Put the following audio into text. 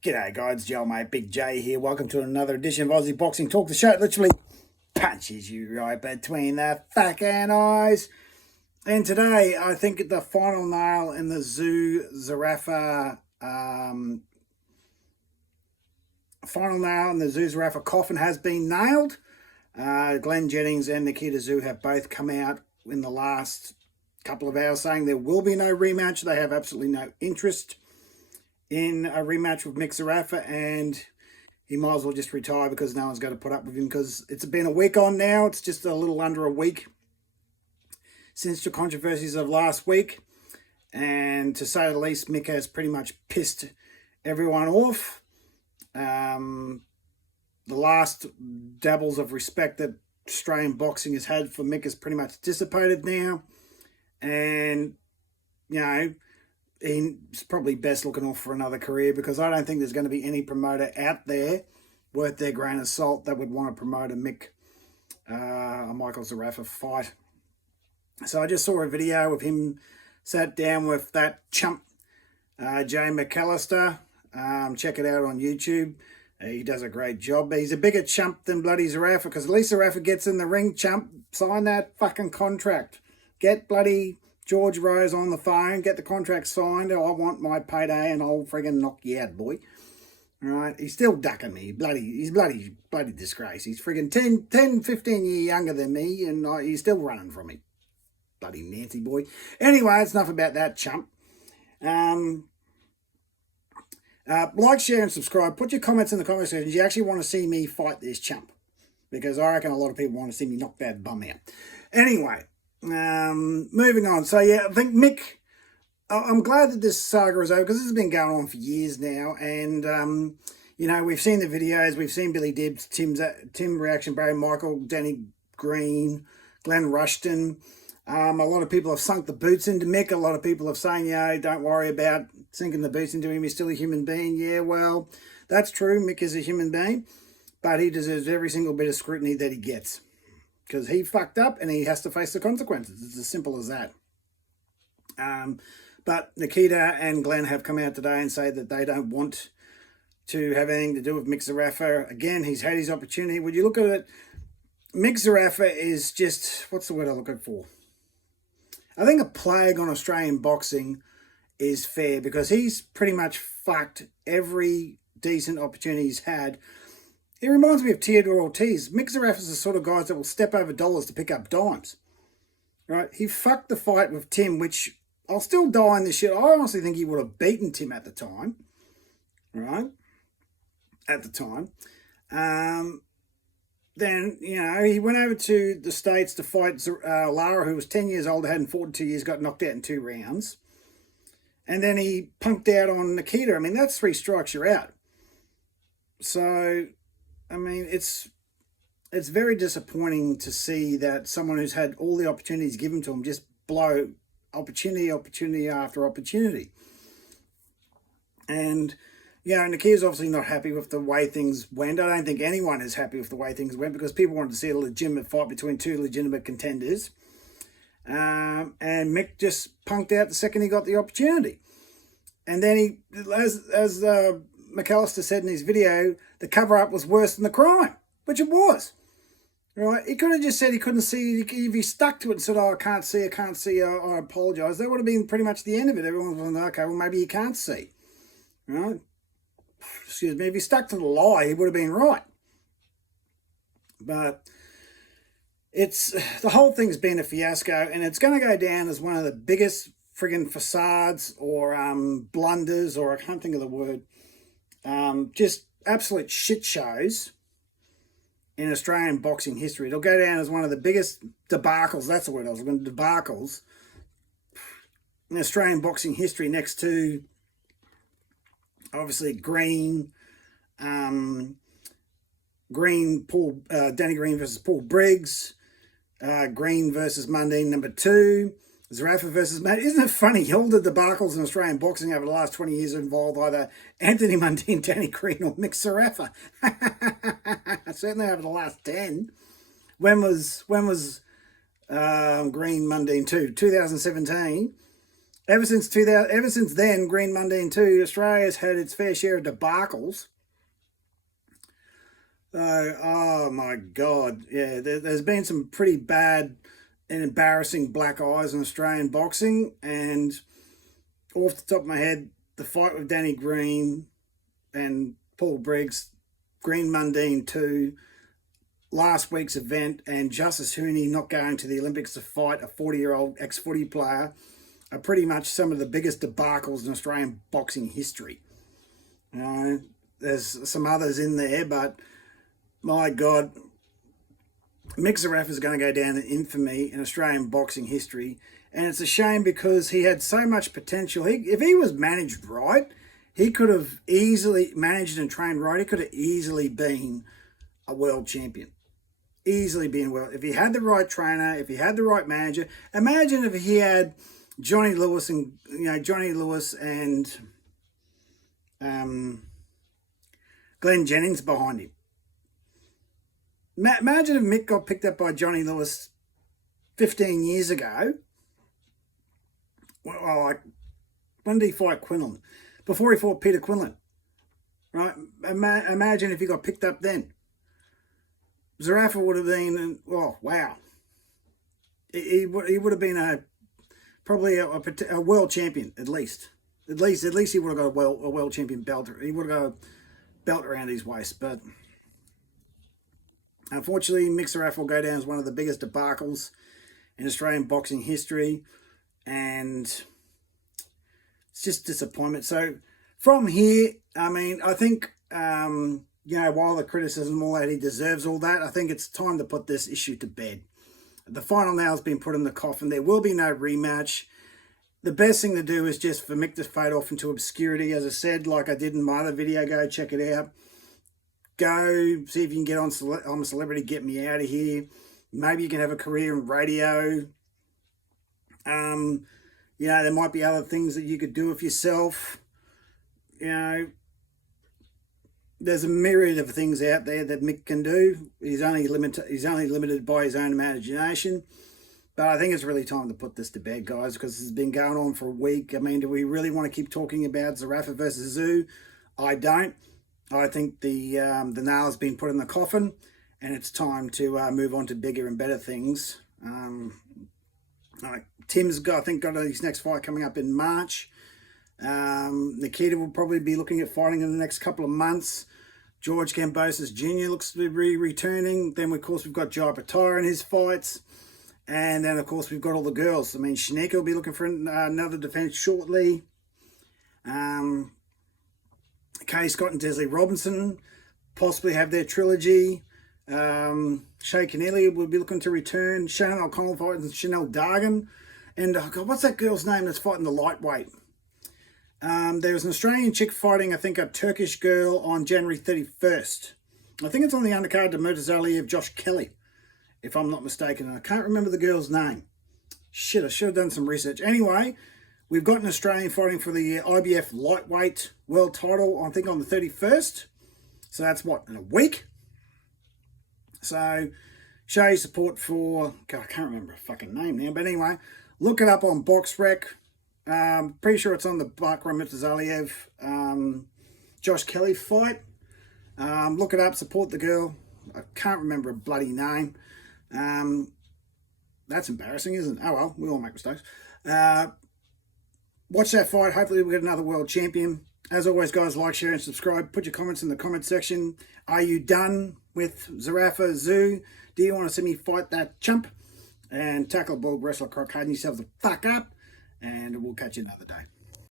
G'day guys, Joe mate, Big J here. Welcome to another edition of Aussie Boxing Talk. The show that literally punches you right between the fucking eyes. And today, I think the final nail in the Zerafa coffin has been nailed. Glenn Jennings and Nikita Tszyu have both come out in the last couple of hours saying there will be no rematch. They have absolutely no interest in a rematch with Zerafa, and he might as well just retire because no one's going to put up with him, because it's been a week on now. It's just a little under a week since the controversies of last week, and to say the least, Mick has pretty much pissed everyone off. The last dabbles of respect that Australian boxing has had for Mick is pretty much dissipated now, and you know, he's probably best looking off for another career, because I don't think there's going to be any promoter out there worth their grain of salt that would want to promote a Michael Zerafa fight. So I just saw a video of him sat down with that chump, Jay McAllister. Check it out on YouTube. He does a great job. He's a bigger chump than bloody Zerafa, because at least Zerafa gets in the ring, chump. Sign that fucking contract. Get bloody George Rose on the phone, get the contract signed, or I want my payday and I'll friggin' knock you out, boy. All right, he's still ducking me. He's bloody disgrace. He's friggin' 10, 15 years younger than me, and he's still running from me. Bloody Nancy boy. Anyway, it's enough about that chump. Like, share, and subscribe. Put your comments in the comment section. You actually want to see me fight this chump, because I reckon a lot of people want to see me knock that bum out. Anyway, moving on. So yeah, I think Mick, I'm glad that this saga is over, because this has been going on for years now, and you know, we've seen the videos, we've seen Billy Dibbs, Tim Reaction, Barry Michael, Danny Green, Glenn Rushton. A lot of people have sunk the boots into Mick. A lot of people have saying, yeah, don't worry about sinking the boots into him, he's still a human being. Yeah, well, that's true. Mick is a human being, but he deserves every single bit of scrutiny that he gets, because he fucked up and he has to face the consequences. It's as simple as that. But Nikita and Glenn have come out today and say that they don't want to have anything to do with Mick Zerafa. Again, he's had his opportunity. When you look at it, Mick Zerafa is just, what's the word I'm looking for? I think a plague on Australian boxing is fair, because he's pretty much fucked every decent opportunity he's had. He reminds me of Theodore Ortiz. Mick Zerafa is the sort of guys that will step over dollars to pick up dimes. Right? He fucked the fight with Tim, which I'll still die on this shit. I honestly think he would have beaten Tim at the time. Right? At the time. Then, you know, he went over to the States to fight Lara, who was 10 years old, hadn't fought in 2 years, got knocked out in 2 rounds. And then he punked out on Nikita. I mean, that's 3 strikes, you're out. So, I mean, it's very disappointing to see that someone who's had all the opportunities given to him just blow opportunity after opportunity. And, you know, Nikita's obviously not happy with the way things went. I don't think anyone is happy with the way things went, because people wanted to see a legitimate fight between 2 legitimate contenders. And Mick just punked out the second he got the opportunity. And then he, as McAllister said in his video, the cover-up was worse than the crime, which it was. Right? He could have just said he couldn't see. If he stuck to it and said, oh, I can't see, I apologise, that would have been pretty much the end of it. Everyone was like, okay, well, maybe he can't see. Right? Excuse me. If he stuck to the lie, he would have been right. But the whole thing's been a fiasco, and it's going to go down as one of the biggest friggin' facades or blunders, or I can't think of the word, just absolute shit shows in Australian boxing history. It'll go down as one of the biggest debacles, that's the word I was looking for, debacles in Australian boxing history, next to obviously Danny Green versus Paul Briggs, Green versus Mundine #2, Zerafa versus Mate. Isn't it funny? All the debacles in Australian boxing over the last 20 years involve either Anthony Mundine, Danny Green, or Mick Zerafa. Certainly over the last 10. When was Green Mundine 2? 2017. ever since then, Green Mundine 2, Australia's had its fair share of debacles. Oh my God, yeah, there's been some pretty bad and embarrassing black eyes in Australian boxing, and off the top of my head, the fight with Danny Green and Paul Briggs, Green Mundine 2, last week's event, and Justice Hooney not going to the Olympics to fight a 40-year-old ex-footy player are pretty much some of the biggest debacles in Australian boxing history. You know, there's some others in there, but my God, Mick Zerafa is going to go down in infamy in Australian boxing history, and it's a shame because he had so much potential. If he was managed right, he could have easily managed and trained right. He could have easily been a world champion. Easily been world. If he had the right trainer, if he had the right manager. Imagine if he had Johnny Lewis and Glenn Jennings behind him. Imagine if Mick got picked up by Johnny Lewis 15 years ago. Well, like, when did he fight Quinlan? Before he fought Peter Quinlan. Right? Imagine if he got picked up then. Zerafa would have been, oh, wow. He would have been probably a world champion, at least. At least he would have got a world champion belt. He would have got a belt around his waist. But unfortunately, Mick Zerafa will go down as one of the biggest debacles in Australian boxing history. And it's just disappointment. So from here, I mean, I think, while the criticism, all that, he deserves all that, I think it's time to put this issue to bed. The final nail has been put in the coffin. There will be no rematch. The best thing to do is just for Mick to fade off into obscurity. As I said, like I did in my other video, go check it out. Go see if you can get on I'm a Celebrity, get me out of here. Maybe you can have a career in radio. There might be other things that you could do with yourself. There's a myriad of things out there that Mick can do. He's only limited by his own imagination. But I think it's really time to put this to bed, guys, because it's been going on for a week. I mean, do we really want to keep talking about Zerafa versus Tszyu? I don't. I think the nail has been put in the coffin, and it's time to move on to bigger and better things. Tim's got his next fight coming up in March. Nikita will probably be looking at fighting in the next couple of months. George Kambosos Jr. looks to be returning. Then, of course, we've got Jai Pattaya in his fights. And then, of course, we've got all the girls. I mean, Shanika will be looking for another defense shortly. Kay Scott and Desley Robinson possibly have their trilogy. Shay Keneally will be looking to return. Shannon O'Connell fighting Chanel Dargan. And, oh God, what's that girl's name that's fighting the lightweight? There's an Australian chick fighting, I think, a Turkish girl on January 31st. I think it's on the undercard to Murtazali of Josh Kelly, if I'm not mistaken. I can't remember the girl's name. Shit, I should have done some research. Anyway, we've got an Australian fighting for the IBF lightweight world title, I think, on the 31st. So that's, what, in a week? So, show your support for... God, I can't remember a fucking name now. But anyway, look it up on BoxRec. Pretty sure it's on the Bakram Murtazaliev Josh Kelly fight. Look it up, support the girl. I can't remember a bloody name. That's embarrassing, isn't it? Oh well, we all make mistakes. Watch that fight. Hopefully we'll get another world champion. As always, guys, like, share, and subscribe. Put your comments in the comment section. Are you done with Zarafa-Zoo? Do you want to see me fight that chump? And tackle a bald wrestler crock, harden yourself the fuck up. And we'll catch you another day.